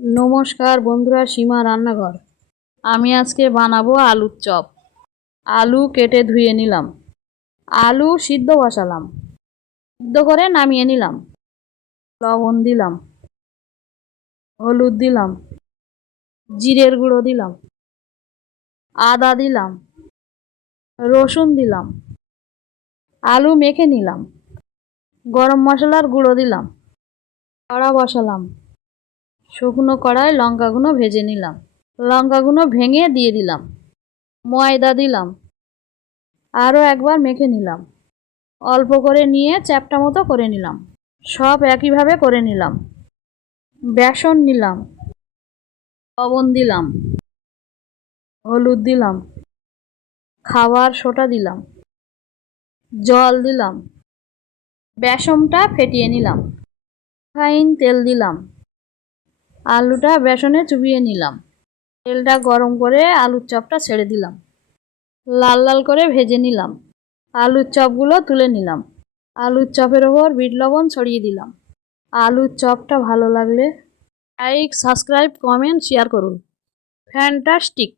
নমস্কার বন্ধুরা, সীমা রান্নাঘর। আমি আজকে বানাবো আলুর চপ। আলু কেটে ধুয়ে নিলাম, আলু সিদ্ধ বসালাম, সিদ্ধ করে নামিয়ে নিলাম। লবণ দিলাম, হলুদ দিলাম, জিরের গুঁড়ো দিলাম, আদা দিলাম, রসুন দিলাম, আলু মেখে নিলাম, গরম মশলার গুঁড়ো দিলাম, কড়া বসালাম, শুকনো কড়ায় লঙ্কাগুলো ভেজে নিলাম, লঙ্কাগুলো ভেঙে দিয়ে দিলাম, ময়দা দিলাম, আরও একবার মেখে নিলাম, অল্প করে নিয়ে চ্যাপ্টা মতো করে নিলাম। সব একইভাবে করে নিলাম। বেসন নিলাম, লবণ দিলাম, হলুদ দিলাম, খাবার সোডা দিলাম, জল দিলাম, বেসনটা ফেটিয়ে নিলাম, রিফাইন তেল দিলাম, আলুটা বেসনে চুবিয়ে নিলাম। তেলটা গরম করে আলুর চপটা ছেড়ে দিলাম, লাল লাল করে ভেজে নিলাম। আলুর চপগুলো তুলে নিলাম, আলুর চপের ওপর বিট লবণ ছড়িয়ে দিলাম। আলুর চপটা ভালো লাগলে লাইক, সাবস্ক্রাইব, কমেন্ট, শেয়ার করুন। ফ্যান্টাস্টিক।